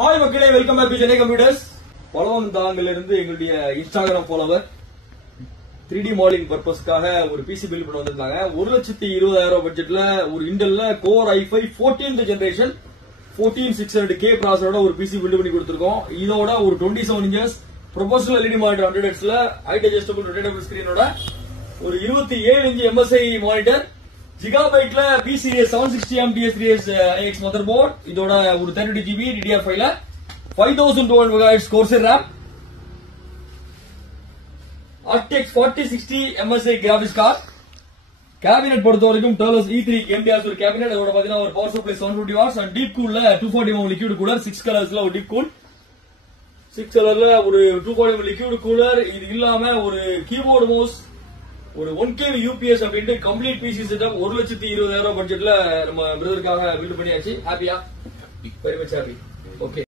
Hi மக்களே, welcome back to Chennai computers. பலவந்தாங்கல இருந்து எங்களுடைய இன்ஸ்டாகிராம் ஃபாலோவர் 3D மாடலிங் பர்பஸ்க்காக ஒரு பிசி பில்ட் பண்ண வந்திருந்தாங்க. 1,20,000 பட்ஜெட்ல ஒரு இன்டெல்ல core i5 14th generation 14600K ப்ராசரோட ஒரு பிசி பில்ட் பண்ணி கொடுத்திருக்கோம். இதோட ஒரு 27 இன்ச்சஸ் ப்ரொபோஷனல் எல்இடி மானிட்டர் 100 ஹெர்ட்ஸ்ல ஹைட் அட்ஜஸ்டபிள் ரொட்டேட்டபிள் ஸ்கிரீனோட ஒரு 27 இன்ச் MSI மானிட்டர், ஜிகாபைட்ல B series 760M DS3S IX motherboard, இதோட ஒரு 32GB DDR5ல 5200 MHz Corsair RAM, RTX 4060 MSI graphics card. Cabinet பொறுத்த வரைக்கும் Taurus E3 MDR ஒரு கேபினெட், அதோட பாத்தீங்கன்னா ஒரு power supply 750 watts and deep கூல்ல 240 mm லிக்விட் கூலர், 6 கலர்ஸ்ல ஒரு டீப் கூல், 6 கலர்ல ஒரு 240 mm லிக்விட் கூலர். இது இல்லாம ஒரு கீபோர்டு மவுஸ், ஒரு 1kV UPS அப்படின்ட்டு கம்ப்ளீட் பிசி செட்டப் 1,20,000 பட்ஜெட்ல நம்ம பிரதருக்காக பில்ட் பண்ணியாச்சு. ஹாப்பியா? Very much happy. ஓகே.